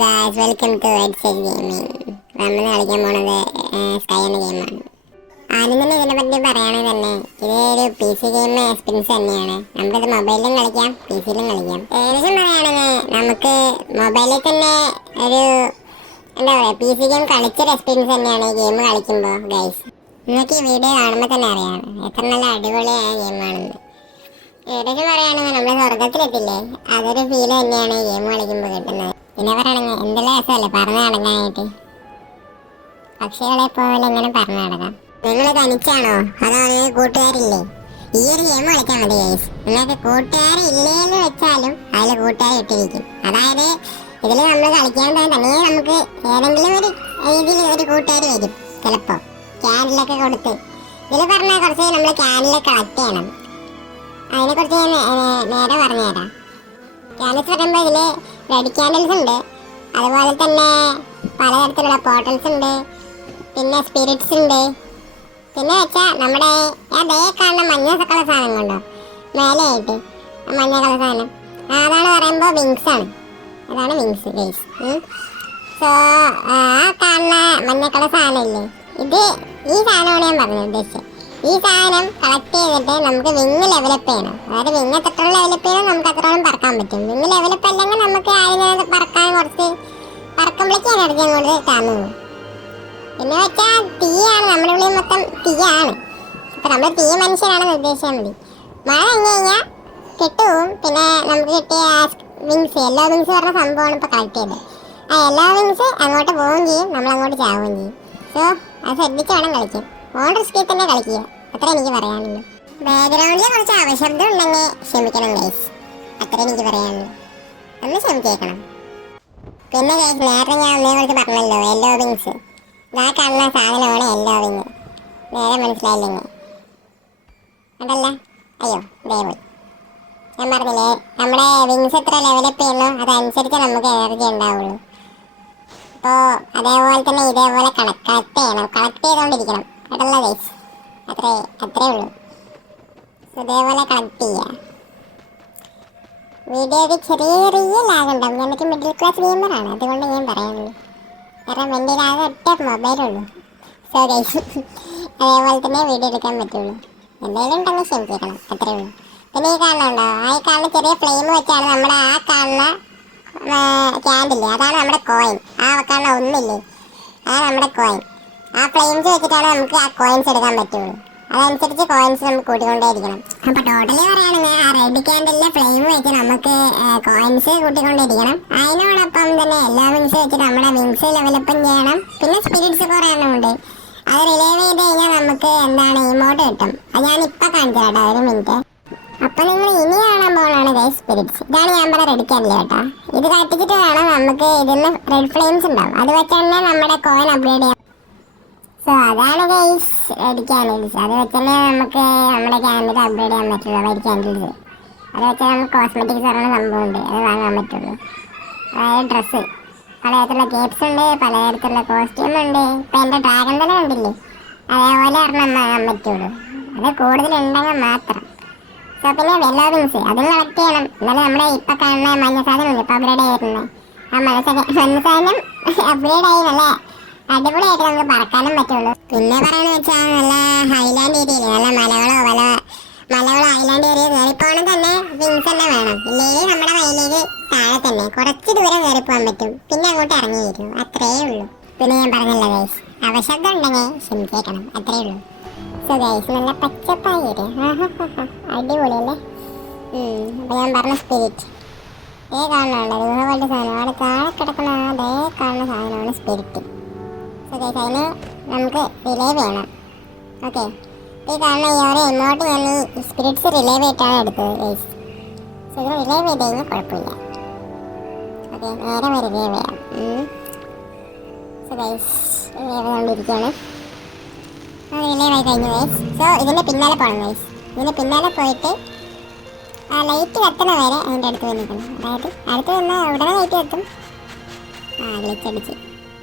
Guys, welcome to Headset Gaming. നമ്മൾ കളിക്കാൻ പോണത് സ്കൈ എന്ന ഗെയിമാണ്. ആദ്യം തന്നെ ഇതിനെ പറ്റി പറയുകയാണെങ്കിൽ തന്നെ ഇതൊരു പി സി ഗെയിം എക്സ്പീരിയൻസ് തന്നെയാണ്. നമുക്കിത് മൊബൈലിലും കളിക്കാം, പി സിയിലും കളിക്കാം. ഏകദേശം പറയുകയാണെങ്കിൽ നമുക്ക് മൊബൈലിൽ തന്നെ ഒരു എന്താ പറയുക, പി സി ഗെയിം കളിച്ചൊരു എക്സ്പീരിയൻസ് തന്നെയാണ് ഈ ഗെയിം കളിക്കുമ്പോൾ. ഗൈസ്, നിങ്ങൾക്ക് ഈ വീഡിയോ കാണുമ്പോൾ തന്നെ അറിയാം എത്ര നല്ല അടിപൊളിയായ ഗെയിമാണെന്ന്. ഏകദേശം പറയുകയാണെങ്കിൽ നമ്മൾ സ്വർഗത്തിലെത്തില്ലേ, അതൊരു ഫീൽ തന്നെയാണ് ഈ ഗെയിം കളിക്കുമ്പോൾ കിട്ടുന്നത്. പിന്നെ പറയുകയാണെങ്കിൽ എന്തെല്ലാം രസമല്ലേ പറഞ്ഞു നടക്കാനായിട്ട്. പക്ഷികളെ പോലെ ഇങ്ങനെ പറഞ്ഞു നടക്കാം. നിങ്ങൾ തനിച്ചാണോ അതോ നിങ്ങൾക്ക് കൂട്ടുകാരില്ലേ? ഈ ഒരു ഗെയിം കളിക്കാൻ മതി ഗൈസ്. നിങ്ങൾക്ക് കൂട്ടുകാരില്ലേന്ന് വെച്ചാലും അതിൽ കൂട്ടുകാർ ഇട്ടിരിക്കും. അതായത് ഇതിൽ നമ്മൾ കളിക്കാൻ തന്നെ നമുക്ക് ഏതെങ്കിലും ഒരു രീതിയിൽ ഒരു കൂട്ടുകാർ വരും. ചിലപ്പോൾ ക്യാൻഡിലൊക്കെ കൊടുത്ത് ഇതിൽ പറഞ്ഞാൽ കുറച്ച് നമ്മൾ ക്യാൻഡിലൊക്കെ കളക്ട് ചെയ്യണം. അതിനെക്കുറിച്ച് ഞാൻ നേരെ പറഞ്ഞുതരാം. ക്യാൻഡിൽസ് പറയുമ്പോൾ ഇതിൽ റെഡ് ക്യാൻഡിൽസ് ഉണ്ട്, അതുപോലെ തന്നെ പലതരത്തിലുള്ള പോർട്ടൽസ് ഉണ്ട്, പിന്നെ സ്പിരിറ്റ്സ് ഉണ്ട്. പിന്നെ വെച്ചാൽ നമ്മുടെ അതേ കാണുന്ന മഞ്ഞ കളർ സാധനം കൊണ്ടോ മേലെയായിട്ട് മഞ്ഞ കളർ സാധനം അതാണ് പറയുമ്പോൾ വിങ്സ് ആണ്. അതാണ് വിങ്സ് ഗൈസ്. സോ ആ കാണുന്ന മഞ്ഞ കളർ സാധനം ഇല്ലേ, ഇത് ഈ സാധനമാണ് ഞാൻ പറഞ്ഞത് ഉദ്ദേശിച്ചത്. ഈ സാധനം കളക്ട് ചെയ്തിട്ട് നമുക്ക് വിങ് ലെവലപ്പ് ചെയ്യണം. അതായത് വിങ് എത്രത്തോളം ലെവലപ്പ് ചെയ്യണം നമുക്ക് അത്രത്തോളം പറക്കാൻ പറ്റും. വിങ് ലെവലപ്പ് അല്ലെങ്കിൽ നമുക്ക് ആദ്യം പറക്കാൻ കുറച്ച് പറക്കുമ്പോഴേക്കും എനർജി അങ്ങോട്ട് താന്നു പോകും. പിന്നെ വെച്ചാൽ തീയാണ്, നമ്മുടെ ഉള്ളിൽ മൊത്തം തീയാണ്. ഇപ്പം നമ്മൾ തീ മനുഷ്യനാണെന്ന് ഉദ്ദേശിച്ചാൽ മതി. മഴ കഴിഞ്ഞ് കഴിഞ്ഞാൽ കെട്ടുപോകും. പിന്നെ നമുക്ക് കിട്ടിയ വിങ്സ്, യെല്ലോ വിങ്സ് പറഞ്ഞ സംഭവമാണ് ഇപ്പോൾ കളക്ട് ചെയ്തത്. ആ യെല്ലോ വിങ്സ് അങ്ങോട്ട് പോവുകയും ചെയ്യും, നമ്മൾ അങ്ങോട്ട് ചാവുകയും ചെയ്യും. സോ അത് ശ്രദ്ധിച്ച് വേണം കളിക്കാൻ. ഓൺ റിസ്കിൽ തന്നെ കളിക്കുക, അത്ര എനിക്ക് പറയാനുള്ളൂ. ബാക്ക്ഗ്രൗണ്ടിൽ കുറച്ച് അപശബ്ദം ഉണ്ടെങ്കിൽ ക്ഷമിക്കണം ഗൈസ്, അത്ര എനിക്ക് പറയാനുള്ളൂ. ഒന്ന് ക്ഷമിച്ചേക്കണം. പിന്നെ ഗൈസ്, നേരത്തെ ഞാൻ ഒന്നിനെക്കുറിച്ച് പറഞ്ഞല്ലോ, യെല്ലോ വിങ്സ്. ഇതാ കാണുന്ന സാധനമാണ് യെല്ലോ വിങ്. നേരെ മനസ്സിലായില്ലെങ്കിൽ അതല്ല, അയ്യോ ദയവായി ഞാൻ പറഞ്ഞില്ലേ, നമ്മുടെ വിങ്സ് എത്ര ലെവലപ്പ് ചെയ്യുന്നു അതനുസരിച്ച് നമുക്ക് എനർജി ഉണ്ടാവുള്ളൂ. അപ്പോൾ അതേപോലെ തന്നെ ഇതേപോലെ കളക്ട് ചെയ്യണം, കളക്ട് ചെയ്തുകൊണ്ടിരിക്കണം കേട്ടല്ലോ ഗൈസ്. അത്രേ ഉള്ളൂ. ഇതേപോലെ കളക്ട് ചെയ്യുക. വീഡിയോയിൽ ചെറിയ ലാഗ് ഉണ്ടാവും. എനിക്ക് മിഡിൽ ക്ലാസ് ഗെയിമറാണ്, അതുകൊണ്ട് ഞാൻ പറയുള്ളൂ. കാരണം എൻ്റെ ആകെ ഒറ്റ മൊബൈലുള്ളൂ. സോ ഗൈസ്, അതേപോലെ തന്നെ വീഡിയോ എടുക്കാൻ പറ്റുള്ളൂ. എന്തെങ്കിലും ഉണ്ടെങ്കിൽ ക്ഷമിച്ചേക്കണം, അത്രേ ഉള്ളൂ. പിന്നെ ഈ കാണുന്നുണ്ടോ, ആ ഈ കാണുന്ന ചെറിയ ഫ്ലെയിം വെച്ചാണ് നമ്മുടെ ആ കാണുന്ന ക്യാൻഡില്, അതാണ് നമ്മുടെ കോയിൻ. ആ കാണുന്ന ഒന്നില്ലേ, അതാണ് നമ്മുടെ കോയിൻ. ആ ഫ്ലെയിംസ് വെച്ചിട്ടാണ് നമുക്ക് ആ കോയിൻസ് എടുക്കാൻ പറ്റുള്ളൂ. അതനുസരിച്ച് കോയിൻസ് നമുക്ക് കൂട്ടിക്കൊണ്ടേയിരിക്കണം. അപ്പോൾ ടോട്ടലി പറയുകയാണെങ്കിൽ ആ റെഡ് ക്യാൻഡലിലെ ഫ്ലെയിം വെച്ച് നമുക്ക് കോയിൻസ് കൂട്ടിക്കൊണ്ടിരിക്കണം. അതിനോടൊപ്പം തന്നെ എല്ലാ വിങ്സ് വെച്ചിട്ട് നമ്മുടെ വിങ്സ് ലെവലപ്പും ചെയ്യണം. പിന്നെ സ്പിരിറ്റ്സ് കുറേ എണ്ണം ഉണ്ട്, അത് റിലൈവ് ചെയ്ത് കഴിഞ്ഞാൽ നമുക്ക് എന്താണ് ഇമോട്ട് കിട്ടും. അത് ഞാനിപ്പോൾ കാണിച്ചു കേട്ടോ, ഒരു മിനിറ്റ്. അപ്പോൾ നിങ്ങൾ ഇനി കാണാൻ പോകുന്നതാണ് ഗൈസ് സ്പിരിറ്റ്സ്. ഇതാണ് ഞാൻ പറഞ്ഞ റെഡ് ക്യാൻഡിൽ കേട്ടോ. ഇത് കത്തിച്ചിട്ട് വേണം നമുക്ക് ഇതിന് റെഡ് ഫ്ലെയിംസ് ഉണ്ടാവും, അത് വെച്ച് തന്നെ നമ്മുടെ കോയിൻ അപ്ഗ്രേഡ് ചെയ്യാം. സോ അതാണ് ഗൈസ് റെഡ് ക്യാൻഡിൽസ്. അത് വെച്ച് തന്നെ നമുക്ക് നമ്മുടെ ക്യാൻഡിൽ അപ്ഗ്രേഡ് ചെയ്യാൻ പറ്റുള്ളൂ. വൈറ്റ് ക്യാൻഡിൽസ് അത് വെച്ചാൽ നമുക്ക് കോസ്മെറ്റിക്സ് പറഞ്ഞ സംഭവമുണ്ട്, അത് വാങ്ങാൻ പറ്റുള്ളൂ. അതായത് ഡ്രസ്സ്, പലതരത്തിലുള്ള കേപ്സ് ഉണ്ട്, പലതരത്തിലുള്ള കോസ്റ്റ്യൂം ഉണ്ട്. ഇപ്പം എൻ്റെ ഡ്രാഗൺ തന്നെ കണ്ടില്ലേ, അതേപോലെ ഒരെണ്ണം വാങ്ങാൻ പറ്റുള്ളൂ. അത് കൂടുതലുണ്ടെങ്കിൽ മാത്രം. സോ പിന്നെ യെല്ലോ വിങ്സ് അതും കളക്ട് ചെയ്യണം. എന്നാലും നമ്മുടെ ഇപ്പം കാണുന്ന മഞ്ഞ സാധനം ഇപ്പം അപ്ഗ്രേഡ് ചെയ്തിട്ടുണ്ട്. ആ മഞ്ഞ സാധനം അപ്ഗ്രേഡ് ആയി നല്ല അടിപൊളിയായിട്ട് നമുക്ക് പറക്കാനും പറ്റുള്ളൂ. പിന്നെ പറയുന്നത് വെച്ചാൽ നല്ല ഹൈലാൻഡ് ഏരിയയിൽ നല്ല മലകളോ ഹൈലാൻഡ് ഏരിയ കയറിപ്പോകണം തന്നെ വിങ്സ് തന്നെ വേണം. ഇല്ലെങ്കിൽ നമ്മുടെ കയ്യിലേക്ക് താഴെ തന്നെ കുറച്ച് ദൂരം കയറിപ്പോകാൻ പറ്റും, പിന്നെ അങ്ങോട്ട് ഇറങ്ങി വരും, അത്രേ ഉള്ളൂ. പിന്നെ ഞാൻ പറഞ്ഞല്ലോ ഗൈസ്, അവശബ്ദം ഉണ്ടെങ്കിൽ ക്ഷമിച്ചേക്കണം, അത്രേ ഉള്ളൂ. സോ ഗൈസ്, നല്ല പച്ചപ്പായി വരും, അടിപൊളിയല്ലേ. അപ്പോൾ ഞാൻ പറഞ്ഞ സ്പിരിറ്റ് കാണുന്നുണ്ട്, ഗുഹ പോലത്തെ സാധനം അവിടെ താഴെ കിടക്കുന്ന അതേ കാണുന്ന സാധനമാണ് സ്പിരിറ്റ്. സോ ഗൈസ്, അതിന് നമുക്ക് റിലൈവ് ചെയ്യണം. ഓക്കെ, ഈ കാണുന്ന ഈ ഒരു എമോട്ട് ഞാൻ ഈ സ്പിരിറ്റ്സ് റിലൈവ് ആയിട്ടാണ് എടുത്തത് ഗൈസ്. സോ ഇത് റിലൈവ് ചെയ്ത് കഴിഞ്ഞാൽ കുഴപ്പമില്ല. ഓക്കെ, നേരെ വരെ റിലൈവ് ചെയ്യാം. സോ ഗൈസ്, റിലൈവ് ചെയ്തുകൊണ്ടിരിക്കുകയാണ്. റിലൈവ് ആയി കഴിഞ്ഞു ഗൈസ്. സോ ഇതിൻ്റെ പിന്നാലെ പോകണം ഗൈസ്. ഇതിൻ്റെ പിന്നാലെ പോയിട്ട് ആ ലൈറ്റ് കത്തണ വരെ അതിൻ്റെ അടുത്ത് വന്നിരിക്കണം. അതായത് അടുത്ത് വന്നാൽ ഉടനെ ലൈറ്റ് കത്തും. ഗ്ലിച്ചടിച്ച്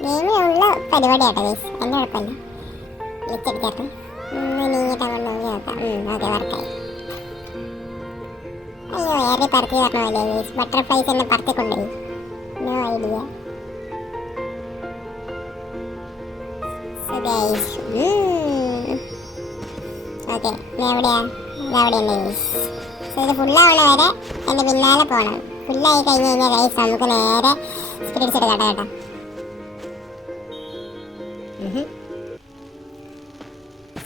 ഗെയിമിലുള്ള പരിപാടിയാട്ടോ ഗൈസ്, എൻ്റെ കുഴപ്പമില്ല. ഗ്ലിച്ചടിച്ചാട്ടെ, നീങ്ങിയിട്ട് അങ്ങോട്ട് നോക്കി നോക്കാം. ഓക്കെ, വർക്കായി. അയ്യോ, ഏറെ പറത്തി പറഞ്ഞ പോലെ ഗൈസ്, ബട്ടർഫ്ലൈസ് എന്നെ പറത്തിക്കൊണ്ടുപോയി. No idea. ഓക്കെ എവിടെയാ ഇതവിടെ ഉണ്ട് ഗൈസ്. സോ ഇത് ഫുള്ളാവണ വരെ എൻ്റെ പിന്നാലെ പോകണം. ഫുള്ളായി കഴിഞ്ഞ് കഴിഞ്ഞാൽ ഗൈസ് നമുക്ക് നേരെ സ്പിരിറ്റ്സ് എടുക്കാം കേട്ടോ.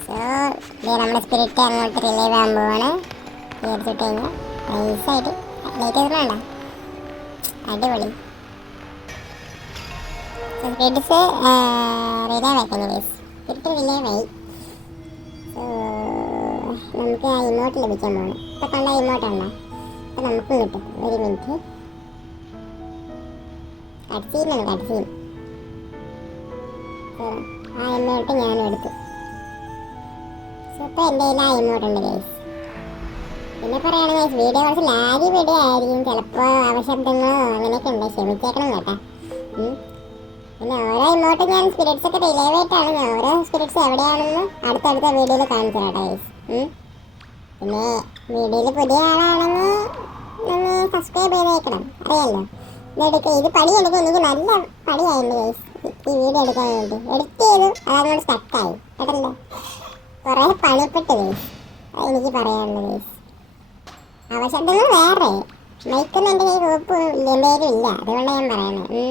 സോ നമ്മുടെ സ്പിരിറ്റ് അങ്ങോട്ട് റിലീവ് ആകാൻ പോവാണ്. തീർച്ചയായിട്ട് കഴിഞ്ഞാൽ നൈസായിട്ട് ലൈറ്റ് ചെയ്തിട്ടുണ്ടോ, അടിപൊളി. സ്പിരിറ്റ്സ് റിലീവ് ആക്കണം ഗൈസ്. സ്പിരിറ്റ് റിലീവ് ആയി. നമുക്ക് ആ ഇമോട്ട് ലഭിക്കാൻ പോകണം. ഇപ്പം കണ്ട ഇമോട്ടുണ്ടോ, അപ്പം നമുക്ക് കിട്ടും. ഒരു മിനിറ്റ്, കട്സീനാണ് കട്സീൻ. ആ ഇമോട്ട് ഞാനും എടുത്തു. സോ ഇപ്പം എൻ്റെ കയ്യിൽ ആ ഇമോട്ടുണ്ട് ഗൈസ്. പിന്നെ പറയുകയാണെങ്കിൽ ഗൈസ് വീഡിയോ കുറച്ച് ലാഗി വീഡിയോ ആയിരിക്കും, ചിലപ്പോൾ അവശബ്ദങ്ങളോ അങ്ങനെയൊക്കെ ഉണ്ട്, ക്ഷമിച്ചേക്കണം കേട്ടോ. പിന്നെ ഓരോ ഇമോട്ട് ഞാൻ സ്പിരിറ്റ്സ് ഒക്കെ റിലൈവ് ആയിട്ടാണ് ഞാൻ ഓരോ സ്പിരിറ്റ്സ് എവിടെയാണെന്ന് അടുത്തടുത്ത വീഡിയോയിൽ കാണിച്ചു കേട്ടോ ഗൈസ്. പിന്നെ വീഡിയോയിൽ പുതിയ ആളാണെങ്കിൽ ഒന്ന് സബ്സ്ക്രൈബ് ചെയ്തേക്കണം, അറിയാമല്ലോ. ഇതെടുക്കുക, ഇത് പണി എടുക്കുക, എനിക്ക് നല്ല പണിയായിരുന്നു ഗൈസ് ഈ വീഡിയോ എടുക്കാൻ വേണ്ടി. എഡിറ്റ് ചെയ്തു, അതങ്ങോട്ട് സ്റ്റക്കായി കേട്ടല്ലോ. കുറേ പണിപ്പെട്ടു ഗൈസ്, അതെനിക്ക് പറയാനുള്ളത് ഗൈസ്. അവശബ്ദങ്ങൾ വേറെ, മൈക്കൊന്നും എൻ്റെ കയ്യിൽ കോപ്പ് എന്തെങ്കിലും ഇല്ല, അതുകൊണ്ടാണ് ഞാൻ പറയണത്.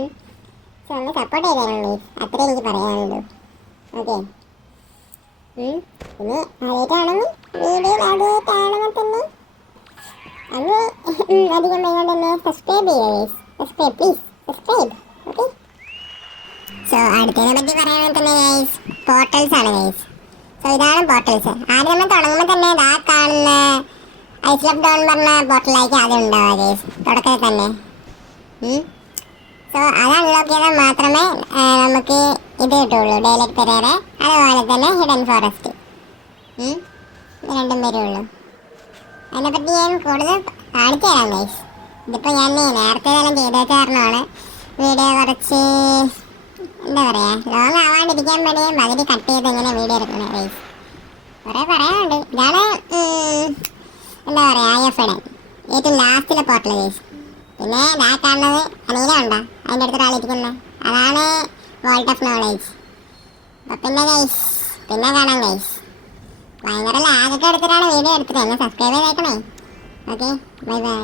സോ ഒന്ന് സപ്പോർട്ട് ചെയ്തേക്കണം ഗൈസ്, അത്രേ എനിക്ക് പറയാനുള്ളൂ. ഓക്കെ, പിന്നെ ആദ്യമായിട്ടാണെങ്കിൽ വീഡിയോ ആദ്യമായിട്ടാണെങ്കിൽ തന്നെ അന്ന് അധികം വൈകാണ്ട് തന്നെ സബ്സ്ക്രൈബ് ചെയ്യുക guys. Subscribe please, subscribe. Okay, so അടുത്തതിനെ പറ്റി പറയുകയാണെങ്കിൽ തന്നെ ഗൈസ് പോർട്ടൽസ് ആണ് ഗൈസ്. സോ ഇതാണ് പോർട്ടൽസ്. ആദ്യം നമ്മൾ തുടങ്ങുമ്പോൾ തന്നെ ഇതാ കാണുന്ന ഐസ്ലബ് ഡോൺ പറഞ്ഞ പോർട്ടലായിരിക്കും ആദ്യം ഉണ്ടാവുക ഗൈസ്, തുടക്കത്തിൽ തന്നെ. സോ അത് അൺലോക്ക് ചെയ്താൽ മാത്രമേ നമുക്ക് ഇത് കിട്ടുള്ളൂ, ഡേലൈറ്റ് പെരേര, അതുപോലെ തന്നെ ഹിഡൻ ഫോറസ്റ്റ്. രണ്ടും വരുള്ളൂ. അതിനെപ്പറ്റി ഞാൻ കൂടുതൽ കാണിച്ചു തരാം ഗൈസ്. ഇതിപ്പോൾ ഞാൻ നേരത്തെ തന്നെ ചെയ്ത കാരണമാണ് വീഡിയോ കുറച്ച് എന്താ പറയുക ലോങ് ആവാണ്ടിരിക്കാൻ വേണ്ടി പകുതി കട്ട് ചെയ്ത് ഇങ്ങനെ വീഡിയോ എടുക്കണം ഗൈസ്. കുറേ പറയാനുണ്ട്. ഇതാണ് എന്താ പറയുക IF-ഹിഡൻ ഏറ്റവും ലാസ്റ്റിലെ പോർട്ടൽ ഗൈസ്. പിന്നെ ഇതാ കാണുന്നത് അനീല ഉണ്ടോ, അതിൻ്റെ അടുത്തൊരാളിരിക്കുന്നത്, അതാണ് വോൾട്ട് ഓഫ് നോളേജ്. അപ്പം പിന്നെ ഗൈസ് പിന്നെ കാണാം ഗൈസ്. ഭയങ്കര ലാഗൊക്കെ എടുത്തിട്ടാണ് വീഡിയോ എടുത്തത്, ഒന്ന് സബ്സ്ക്രൈബ് ചെയ്തേക്കണേ. Okay, bye bye.